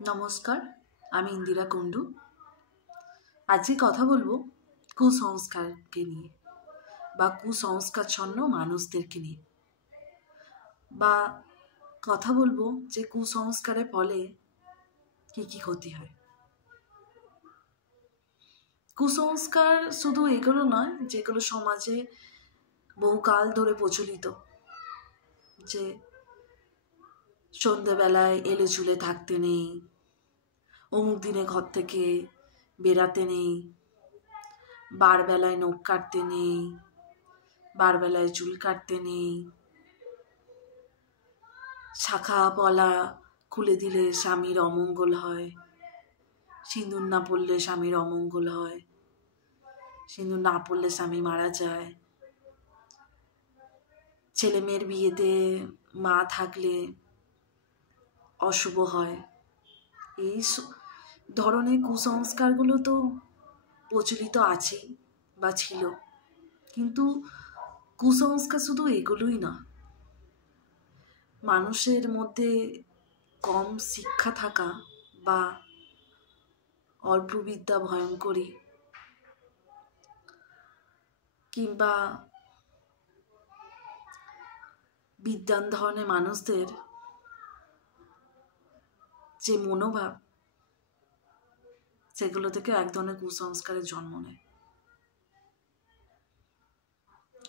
নমস্কার, আমি ইন্দিরা কুণ্ডু। আজকে কথা বলবো কুসংস্কারকে নিয়ে বা কুসংস্কারচ্ছন্ন মানুষদেরকে নিয়ে, বা কথা বলবো যে কুসংস্কারের ফলে কি কি ক্ষতি হয়। কুসংস্কার শুধু এগুলো নয় যেগুলো সমাজে বহুকাল ধরে প্রচলিত, যে সন্ধেবেলায় এলে চুলে থাকতে নেই, অমুক দিনে ঘর থেকে বেরাতে নেই, বারবেলায় নখ কাটতে নেই, বারবেলায় চুল কাটতে নেই, শাখা পলা খুলে দিলে স্বামীর অমঙ্গল হয়, সিঁদুর না পড়লে স্বামীর অমঙ্গল হয়, সিঁদুর না পড়লে স্বামী মারা যায়, ছেলে মেয়ের বিয়েতে মা থাকলে অশুভ হয়। এই ধরনের কুসংস্কারগুলো তো প্রচলিত আছেই বা ছিল, কিন্তু কুসংস্কার শুধু এগুলোই না, মানুষের মধ্যে কম শিক্ষা থাকা বা অল্প বিদ্যা ভয়ঙ্করী, কিংবা বিদ্বান ধরনের মানুষদের যে মনোভাব, সেগুলো থেকে এক ধরনের কুসংস্কারের জন্ম নেয়।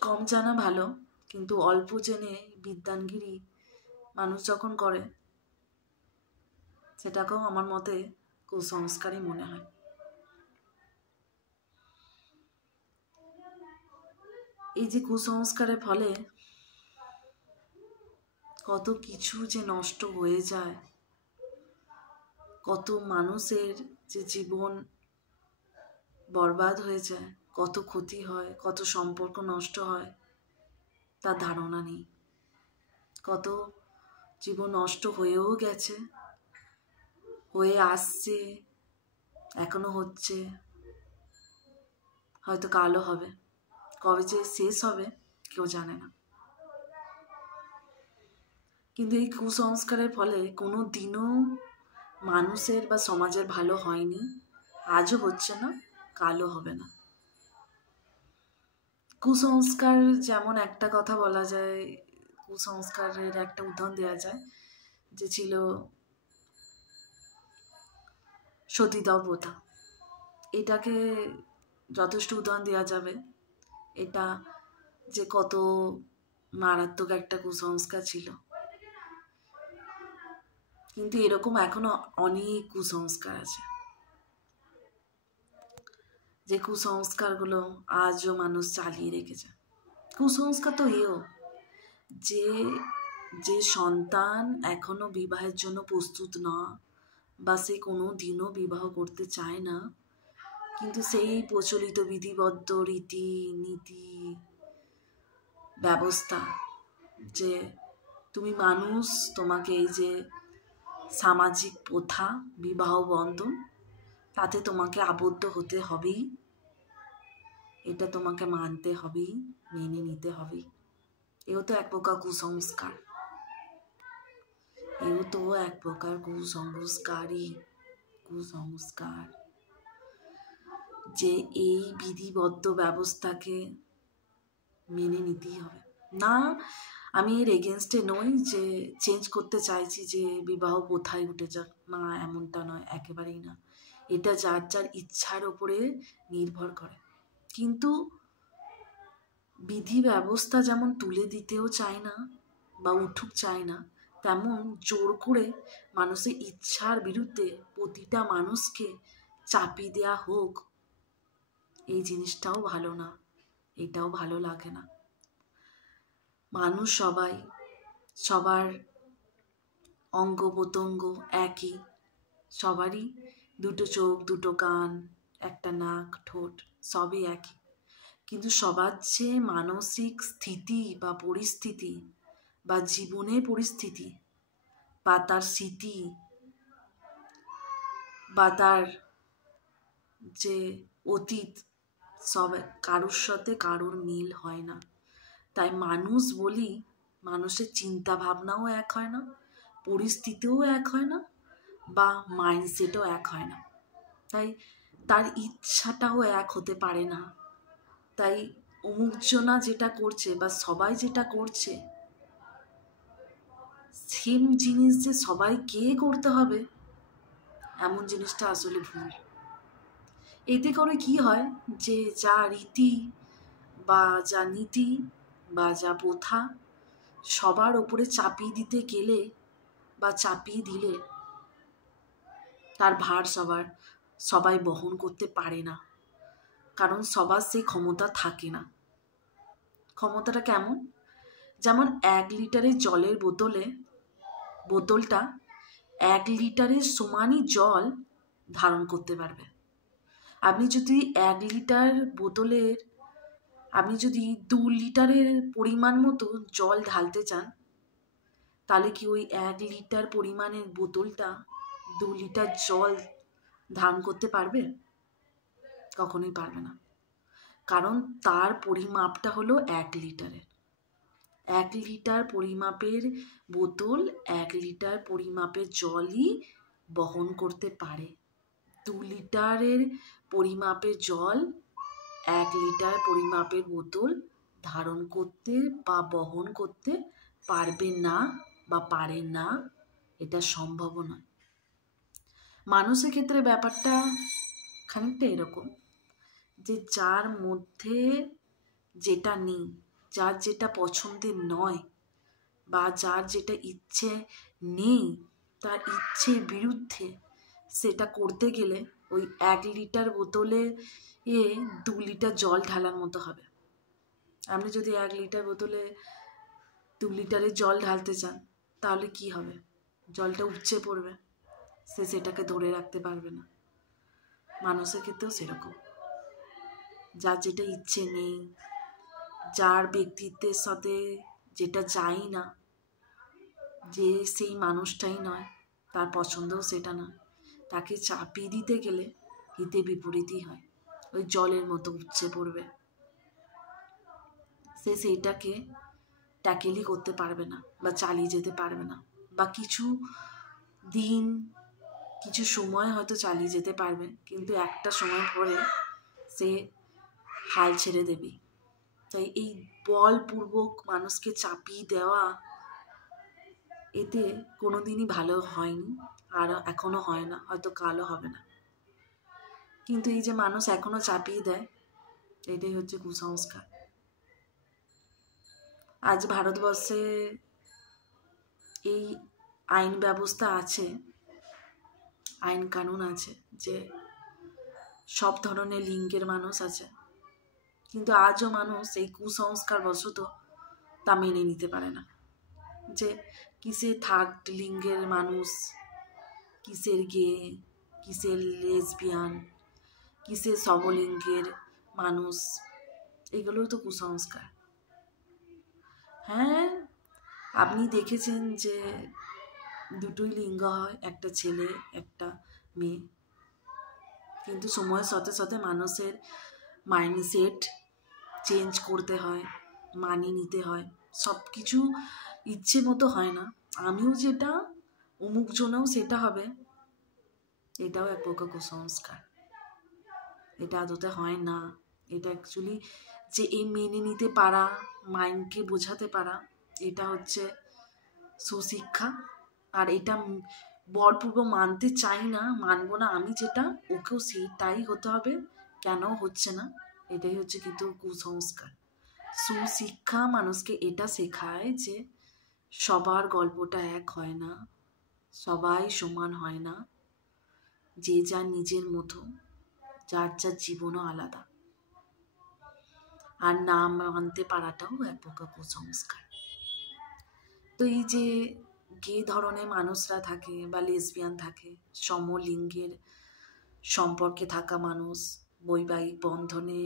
কম জানা ভালো, কিন্তু অল্প জেনে বিদ্বানগিরি মানুষ যখন করে, সেটাকেও আমার মতে কুসংস্কারই মনে হয়। এই যে কুসংস্কারের ফলে কত কিছু যে নষ্ট হয়ে যায়, কত মানুষের যে জীবন বরবাদ হয়ে যায়, কত ক্ষতি হয়, কত সম্পর্ক নষ্ট হয়, তার ধারণা নেই। কত জীবন নষ্ট হয়েও গেছে, হয়ে আসছে, এখনো হচ্ছে, হয়তো কালও হবে। কবে যে শেষ হবে কেউ জানে না। কিন্তু এই কুসংস্কারের ফলে কোনো দিনও মানুষের বা সমাজের ভালো হয়নি, আজও হচ্ছে না, কালও হবে না। কুসংস্কার যেমন একটা কথা বলা যায়, কুসংস্কারের একটা উদাহরণ দেওয়া যায়, যে ছিল সতীদাহ প্রথা। এটাকে যথেষ্ট উদাহরণ দেওয়া যাবে। এটা যে কত মারাত্মক একটা কুসংস্কার ছিল, কিন্তু এরকম এখনো অনেক কুসংস্কার আছে, যে কুসংস্কারগুলো আজও মানুষ চালিয়ে রেখেছে। কুসংস্কার তো এও যে যে সন্তান এখনো বিবাহের জন্য প্রস্তুত না, বা সে কোনো দিনও বিবাহ করতে চায় না, কিন্তু সেই প্রচলিত বিধিবদ্ধ রীতি নীতি ব্যবস্থা, যে তুমি মানুষ, তোমাকে এই যে সামাজিক প্রথা বিবাহ বন্ধন, তাতে তোমাকে আবদ্ধ হতে হবেই, এটা তোমাকে মানতে হবেই, মেনে নিতে হবেই। এও তো এক প্রকার কুসংস্কার, এও তো এক প্রকার কুসংস্কার, যে এই বিধিবদ্ধ ব্যবস্থাকে মেনে নিতেই হবে। না, আমি এর এগেনস্টে নই যে চেঞ্জ করতে চাইছি যে বিবাহ কোথায় উঠে যাক, না, এমনটা নয়, একেবারেই না। এটা যার যার ইচ্ছার ওপরে নির্ভর করে। কিন্তু বিধি ব্যবস্থা যেমন তুলে দিতেও চায় না বা উঠুক চায় না, তেমন জোর করে মানুষের ইচ্ছার বিরুদ্ধে প্রতিটা মানুষকে চাপিয়ে দেওয়া হোক, এই জিনিসটাও ভালো না, এটাও ভালো লাগে না। মানুষ সবাই, সবার অঙ্গ প্রত্যঙ্গ একই, সবারই দুটো চোখ, দুটো কান, একটা নাক, ঠোঁট, সবই একই, কিন্তু সবার যে মানসিক স্থিতি বা পরিস্থিতি বা জীবনের পরিস্থিতি বা তার স্মৃতি বা তার যে অতীত, সব কারোর সাথে কারোর মিল হয় না। তাই মানুষ বলি, মানুষের চিন্তা ভাবনাও এক হয় না, পরিস্থিতিও এক হয় না, বা মাইন্ডসেটও এক হয় না, তাই তার ইচ্ছাটাও এক হতে পারে না। তাই অমুকজনা যেটা করছে বা সবাই যেটা করছে, সেম জিনিস যে সবাইকে করতে হবে এমন জিনিসটা আসলে ভুল। এতে করে কি হয় যে যা রীতি বা যা নীতি বা যা প্রথা সবার ওপরে চাপিয়ে দিতে গেলে বা চাপিয়ে দিলে তার ভার সবাই বহন করতে পারে না, কারণ সবার সেই ক্ষমতা থাকে না। ক্ষমতাটা কেমন? যেমন 1 লিটারের জলের বোতলটা 1 লিটারের সমানই জল ধারণ করতে পারবে। আপনি যদি 1 লিটার বোতলের আপনি যদি 2 লিটারের পরিমাণ মতো জল ঢালতে চান, তাহলে কি ওই 1 লিটার পরিমাণের বোতলটা 2 লিটার জল ধারণ করতে পারবে? কখনোই পারবে না, কারণ তার পরিমাপটা হলো 1 লিটারের। 1 লিটার পরিমাপের বোতল 1 লিটার পরিমাপের জলই বহন করতে পারে। 2 লিটারের পরিমাপের জল 1 লিটার পরিমাপের বোতল ধারণ করতে বা বহন করতে পারবে না বা পারে না, এটা সম্ভব নয়। মানুষের ক্ষেত্রে ব্যাপারটা খানিকটা এরকম যে যার মধ্যে যেটা নেই, যার যেটা পছন্দের নয় বা যার যেটা ইচ্ছে নেই, তার ইচ্ছের বিরুদ্ধে সেটা করতে গেলে ওই 1 লিটার বোতলে 2 লিটার জল ঢালার মতো হবে। আপনি যদি 1 লিটার বোতলে 2 লিটারের জল ঢালতে চান, তাহলে কি হবে? জলটা উপচে পড়বে, সে সেটাকে ধরে রাখতে পারবে না। মানুষের ক্ষেত্রেও সেরকম, যার যেটা ইচ্ছে নেই, যার ব্যক্তিত্বের সাথে যেটা যায় না, যে সেই মানুষটাই নয়, তার পছন্দও সেটা না, তাকে চাপিয়ে দিতে গেলে হিতে বিপরীতই হয়, ওই জলের মতো উপচে পড়বে। সে সেইটাকে ট্যাকেলই করতে পারবে না বা চালিয়ে যেতে পারবে না, বা কিছু দিন কিছু সময় হয়তো চালিয়ে যেতে পারবে, কিন্তু একটা সময় পরে সে হাল ছেড়ে দেবে। তাই এই বলপূর্বক মানুষকে চাপিয়ে দেওয়া, এতে কোনোদিনই ভালো হয়নি, আর এখনো হয় না, হয়তো কালও হবে না। কিন্তু এই যে মানুষ এখনো চাপিয়ে দেয়, এটাই হচ্ছে কুসংস্কার। আজ ভারতবর্ষে এই আইন ব্যবস্থা আছে, আইন কানুন আছে যে সব ধরনের লিঙ্গের মানুষ আছে, কিন্তু আজও মানুষ এই কুসংস্কার বশত তা মেনে নিতে পারে না, যে কিসের থার্ড লিঙ্গের মানুষ, কিসের গে, কিসের লেসবিয়ান, কিসের সমলিঙ্গের মানুষ, এগুলোও তো কুসংস্কার। হ্যাঁ, আপনি দেখেছেন যে দুটোই লিঙ্গ হয়, একটা ছেলে একটা মেয়ে, কিন্তু সময়ের সাথে সাথে মানুষের মাইন্ডসেট চেঞ্জ করতে হয়, মানিয়ে নিতে হয়, সব কিছু ইচ্ছে মতো হয় না। আমিও যেটা অমুক জনেও সেটা হবে, এটাও এক প্রকার কুসংস্কার। এটা আদতে হয় না। এটা অ্যাকচুয়ালি যে এই মেনে নিতে পারা, মাইন্ডকে বোঝাতে পারা, এটা হচ্ছে সুশিক্ষা। আর এটা বলপূর্বক মানতে চাই না, মানবো না আমি, যেটা ওকেও সেটাই হতে হবে, কেন হচ্ছে না, এটাই হচ্ছে কিন্তু কুসংস্কার। সুশিক্ষা মানুষকে এটা শেখায় যে সবার গল্পটা এক হয় না, সবাই সমান হয় না, যে যার নিজের মতো, যার যার জীবনও আলাদা। আর না মানতে পারাটাও এক প্রকার কুসংস্কার। তো এই যে গে ধরনের মানুষরা থাকে বা লেসবিয়ান থাকে, সমলিঙ্গের সম্পর্কে থাকা মানুষ, বৈবাহিক বন্ধনে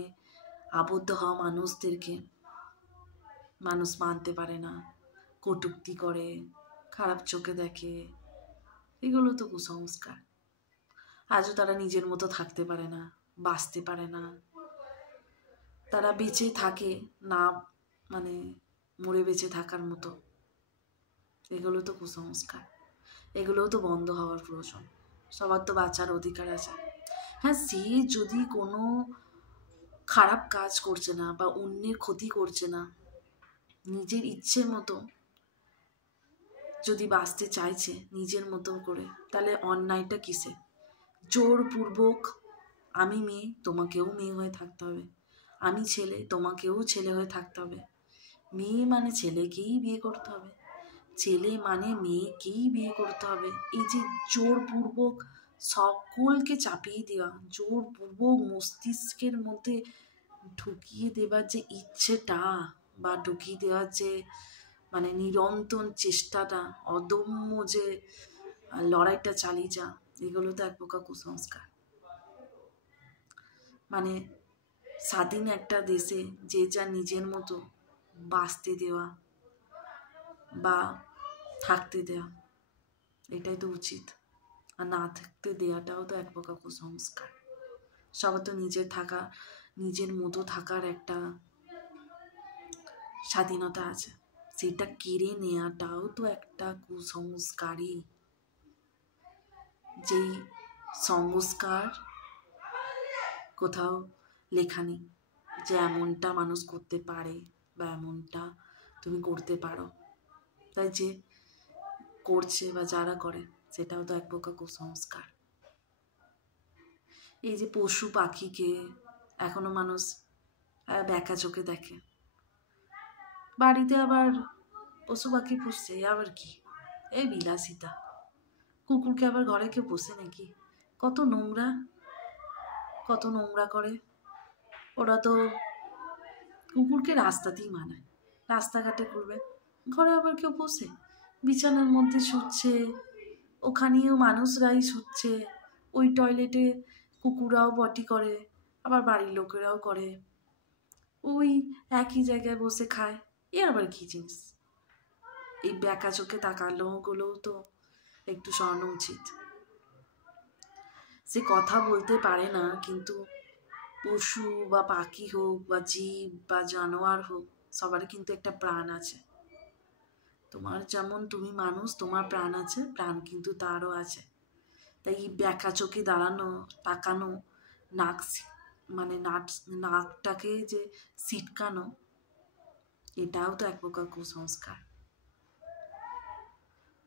আবদ্ধ হওয়া মানুষদেরকে মানুষ মানতে পারে না, কটূক্তি করে, খারাপ চোখে দেখে, এগুলো তো কুসংস্কার। আজও তারা নিজের মতো থাকতে পারে না, বাঁচতে পারে না, তারা বেঁচে থাকে না, মানে মরে বেঁচে থাকার মতো, এগুলো তো কুসংস্কার। এগুলোও তো বন্ধ হওয়ার প্রয়োজন। সবার তো বাঁচার অধিকার আছে। হ্যাঁ, সে যদি কোনো খারাপ কাজ করছে না বা অন্যের ক্ষতি করছে না, নিজের ইচ্ছে মতো যদি বাঁচতে চাইছে নিজের মতো করে, তাহলে অন্যায়টা কিসে? জোরপূর্বক আমি মেয়ে, তোমাকেও মেয়ে হয়ে থাকতে হবে, আমি ছেলে, তোমাকেও ছেলে হয়ে থাকতে হবে, মেয়ে মানে ছেলেকেই বিয়ে করতে হবে, ছেলে মানে মেয়েকেই বিয়ে করতে হবে। এই যে জোরপূর্বক সকলকে চাপিয়ে দেওয়া, জোরপূর্বক মস্তিষ্কের মধ্যে ঢুকিয়ে দেওয়ার যে ইচ্ছেটা বা ঢুকিয়ে দেওয়ার যে মানে নিরন্তর চেষ্টাটা, অদম্য যে লড়াইটা চালিয়ে যা, এগুলো তো এক প্রকার কুসংস্কার। মানে স্বাধীন একটা দেশে যে যা নিজের মতো বাঁচতে দেওয়া বা থাকতে দেওয়া, এটাই তো উচিত। আর না থাকতে দেওয়াটাও তো এক প্রকার কুসংস্কার। সবার তো নিজের মতো থাকার একটা স্বাধীনতা আছে, সেটা কেড়ে নেওয়াটাও তো একটা কুসংস্কারই। যেই সংস্কার কোথাও লেখা নেই যে এমনটা মানুষ করতে পারে বা এমনটা তুমি করতে পারো, তাই যে করছে বা যারা করে সেটাও তো এক প্রকার কুসংস্কার। এই যে পশু পাখিকে এখনো মানুষ ব্যাকা চোখে দেখে, বাড়িতে আবার পশু পাখি পুষছে, আবার কি এই বিলাসিতা। কুকুরকে আবার ঘরে কেউ পোষে নাকি? কত নোংরা, কত নোংরা করে ওরা। তো কুকুরকে রাস্তাতেই মানায়, রাস্তাঘাটে করবে, ঘরে আবার কেউ পোষে? বিছানার মধ্যে শুচ্ছে, ওখানেও মানুষরাই শুচ্ছে, ওই টয়লেটে কুকুররাও পটি করে, আবার বাড়ির লোকেরাও করে, ওই একই জায়গায় বসে খায়। এ আবার কি জিনিস? এই ব্যাকা চোখে তাকালোগুলোও তো একটু সরানো উচিত। সে কথা বলতে পারে না, কিন্তু পশু বা পাখি হোক বা জীব বা জানোয়ার হোক, সবার কিন্তু একটা প্রাণ আছে। তোমার যেমন তুমি মানুষ, তোমার প্রাণ আছে, প্রাণ কিন্তু তারও আছে। তাই ব্যাকা চোখে দাঁড়ানো, তাকানো, নাক মানে নাকটাকে যে সিটকানো, এটাও তো এক প্রকার কুসংস্কার।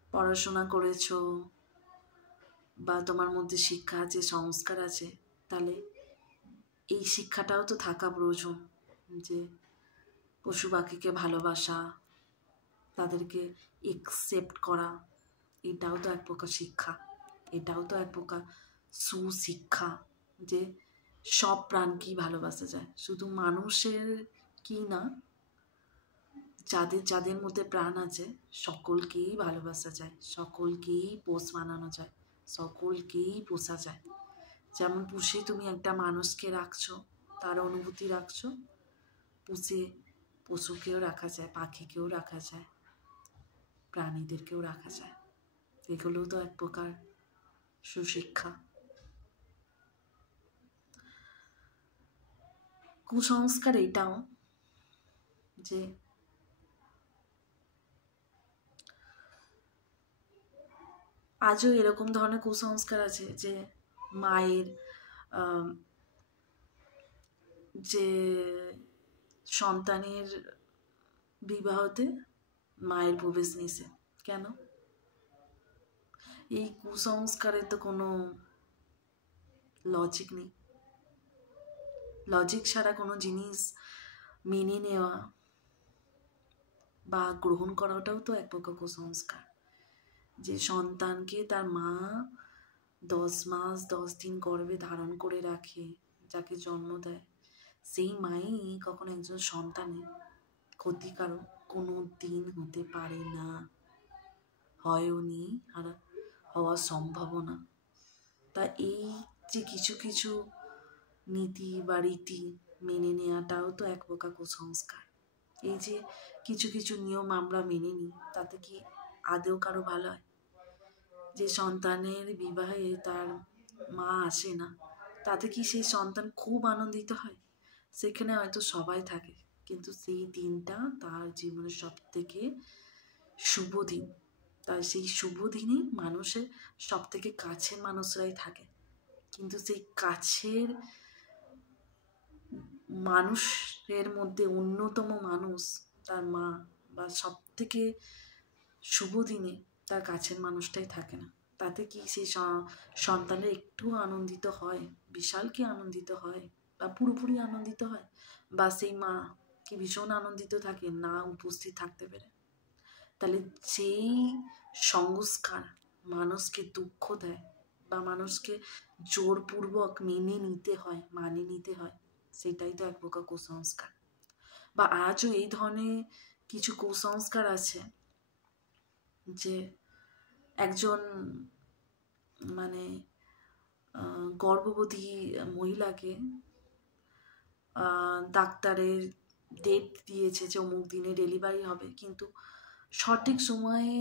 পড়াশোনা করেছো বা তোমার মধ্যে শিক্ষা আছে, সংস্কার আছে, তাহলে এই শিক্ষাটাও তো থাকা প্রয়োজন যে পশু পাখিকে ভালোবাসা, তাদেরকে একসেপ্ট করা, এটাও তো এক প্রকার শিক্ষা, এটাও তো এক প্রকার সুশিক্ষা। যে সব প্রাণকেই ভালোবাসা যায়, শুধু মানুষের কি না, যাদের যাদের মধ্যে প্রাণ আছে সকলকেই ভালোবাসা যায়, সকলকেই পোষ মানানো যায়, সকলকেই পোষা যায়। যেমন পুষে তুমি একটা মানুষকে রাখছো, তার অনুভূতি রাখছো, পুষে পশুকেও রাখা যায়, পাখিকেও রাখা যায়, প্রাণীদেরকেও রাখা যায়। এগুলো তো এক প্রকার সুশিক্ষা। কুসংস্কার এটাও যে আজও এরকম ধরনের কুসংস্কার আছে যে মায়ের যে সন্তানের বিবাহতে মায়ের প্রবেশ নিষেধ। কেন? এই কুসংস্কারের তো কোনো লজিক নেই। লজিক ছাড়া কোনো জিনিস মেনে নেওয়া বা গ্রহণ করাটাও তো এক প্রকার কুসংস্কার। যে সন্তানকে তার মা 10 মাস 10 দিন গর্ভে ধারণ করে রাখে, যাকে জন্ম দেয়, সেই মাই কখনো একজন সন্তানের ক্ষতিকারক কোনো দিন হতে পারে না, হয়ও নি, আর হওয়ার সম্ভাবনা। তা এই যে কিছু কিছু নীতি বা রীতি মেনে নেওয়াটাও তো এক প্রকার কুসংস্কার। এই যে কিছু কিছু নিয়ম আমরা মেনে নিই, তাতে কি আদেও কারো ভালো হয়? যে সন্তানের বিবাহে তার মা আসে না, তাতে কি সেই সন্তান খুব আনন্দিত হয়? সেখানে হয়তো সবাই থাকে, কিন্তু সেই দিনটা তার জীবনের সব থেকে শুভ দিন, তাই সেই শুভ দিনে মানুষের সব থেকে কাছের মানুষরাই থাকে, কিন্তু সেই কাছের মানুষের মধ্যে অন্যতম মানুষ তার মা, বা সব থেকে শুভ দিনে তার কাছের মানুষটাই থাকে না। তাতে কি সেই সন্তানের একটু আনন্দিত হয়? বিশাল কি আনন্দিত হয়, বা পুরোপুরি আনন্দিত হয়? বা সেই মা কি ভীষণ আনন্দিত থাকে না উপস্থিত থাকতে পেরে? তাহলে যেই সংস্কার মানুষকে দুঃখ দেয় বা মানুষকে জোরপূর্বক মানিয়ে নিতে হয়, সেটাই তো এক প্রকার কুসংস্কার। বা আজও এই ধরনের কিছু কুসংস্কার আছে যে একজন মানে গর্ভবতী মহিলাকে ডাক্তারের ডেট দিয়েছে যে অমুক দিনে ডেলিভারি হবে, কিন্তু সঠিক সময়ে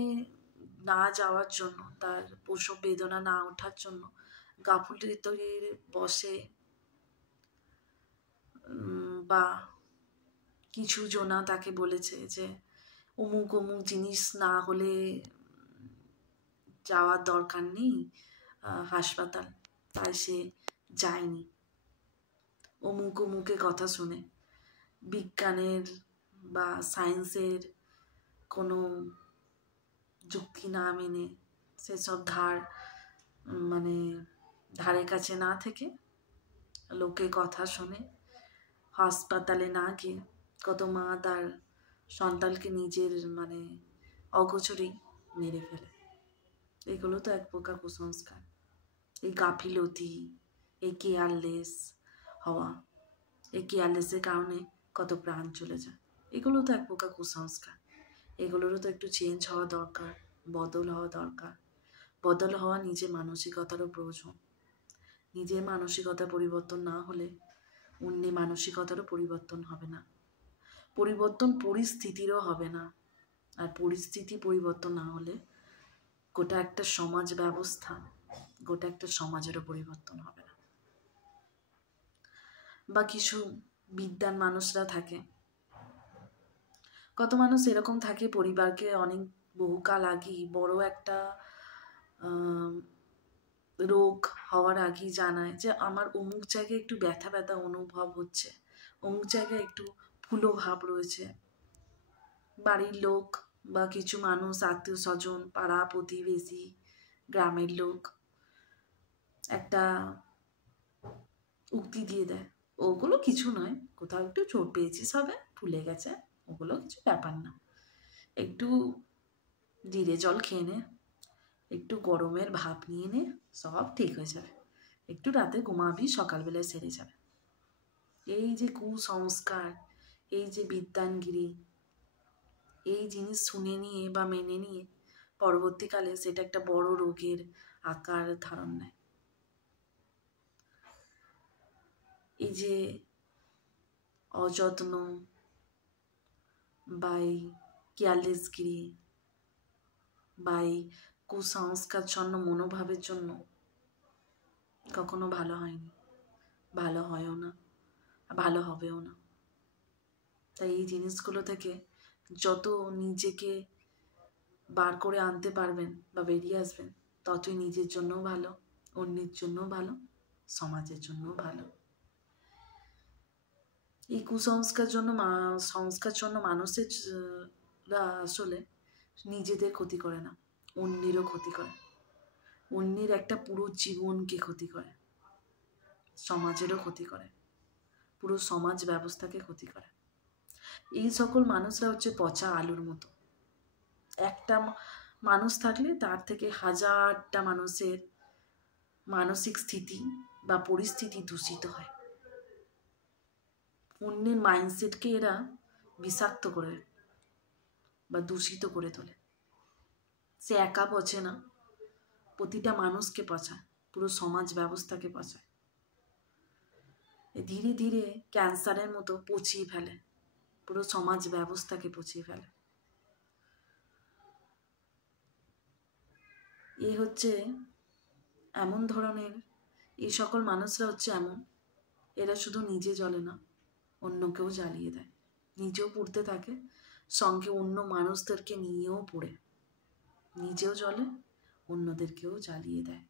না যাওয়ার জন্য, তার প্রসব বেদনা না ওঠার জন্য গাফিলতির বশে বা কিছু জনা তাকে বলেছে যে অমুক অমুক জিনিস না হলে যাওয়ার দরকার নেই হাসপাতাল, তাই সে যায়নি। অমুক অমুকের কথা শুনে বিজ্ঞানের বা সায়েন্সের কোনো যুক্তি না মেনে সেসব ধারে কাছে না থেকে লোকের কথা শুনে হাসপাতালে না গিয়ে কত মা তার সন্তানকে নিজের অগোচরেই মেরে ফেলে। এগুলো তো এক প্রকার কুসংস্কার। এই গাফিলতি, এই কেয়ারলেস হওয়া, এই কেয়ারলেসের কারণে কত প্রাণ চলে যায়, এগুলো তো এক প্রকার কুসংস্কার। এগুলোরও তো একটু চেঞ্জ হওয়া দরকার, বদল হওয়া দরকার। বদল হওয়া নিজের মানসিকতারও প্রয়োজন। নিজের মানসিকতা পরিবর্তন না হলে অন্যের মানসিকতারও পরিবর্তন হবে না, পরিবর্তন পরিস্থিতিরও হবে না। আর পরিস্থিতি পরিবর্তন না হলে গোটা একটা সমাজ ব্যবস্থা, গোটা একটা সমাজেরও পরিবর্তন হবে না। বা কিছু বিদ্বান মানুষরা থাকে, কত মানুষ এরকম থাকে পরিবারকে অনেক বহুকাল আগেই বড় একটা রোগ হওয়ার আগেই জানায় যে আমার অমুক জায়গায় একটু ব্যথা ব্যথা অনুভব হচ্ছে, অমুক জায়গায় একটু ফুলো ভাব রয়েছে। বাড়ির লোক বা কিছু মানুষ, আত্মীয় স্বজন, পাড়া প্রতিবেশী, গ্রামের লোক একটা উক্তি দিয়ে দেয়, ওগুলো কিছু নয়, কোথাও একটু চোট পেয়েছিস হবে, ফুলে গেছে, ওগুলো কিছু ব্যাপার না, একটু জিরে জল খেয়ে নে, একটু গরমের ভাপ নিয়ে নে, সব ঠিক হয়ে যাবে, একটু রাতে ঘুমাবি, সকালবেলায় সেরে যাবে। এই যে কুসংস্কার, এই যে বিদ্বানগিরি, এই জিনিস শুনে নিয়ে বা মেনে নিয়ে পরবর্তীকালে সেটা একটা বড় রোগের আকার ধারণ নেয়। এই যে অযত্ন বা এই কেয়ারলেসগিরি বা এই কুসংস্কারচ্ছন্ন মনোভাবের জন্য কখনো ভালো হয়নি, ভালো হয়ও না, ভালো হবেও না। তাই এই জিনিসগুলো থেকে যত নিজেকে বার করে আনতে পারবেন বা বেরিয়ে আসবেন, ততই নিজের জন্যও ভালো, অন্যের জন্যও ভালো, সমাজের জন্যও ভালো। এই সংস্কার জন্য মানুষেরা আসলে নিজেদের ক্ষতি করে না, অন্যেরও ক্ষতি করে, অন্যের একটা পুরো জীবনকে ক্ষতি করে, সমাজেরও ক্ষতি করে, পুরো সমাজ ব্যবস্থাকে ক্ষতি করে। এই সকল মানুষরা হচ্ছে পচা আলুর মতো। একটা মানুষ থাকলে তার থেকে হাজারটা মানুষের মানসিক স্থিতি বা পরিস্থিতি দূষিত হয়। অন্যের মাইন্ডসেটকে এরা বিষাক্ত করে বা দূষিত করে তোলে। সে একা পচে না, প্রতিটা মানুষকে পচায়, পুরো সমাজ ব্যবস্থাকে পচায়, ধীরে ধীরে ক্যান্সারের মতো পচিয়ে ফেলে, পুরো সমাজ ব্যবস্থাকে পচিয়ে ফেলে। এই হচ্ছে এমন ধরনের, এই সকল মানুষরা হচ্ছে এমন, এরা শুধু নিজে জ্বলে না, অন্যকেও জ্বালিয়ে দেয়, নিজেও পুড়তে থাকে, সঙ্গে অন্য মানুষদেরকে নিয়েও পড়ে। নিজেও জ্বলে, অন্যদেরকেও জ্বালিয়ে দেয়।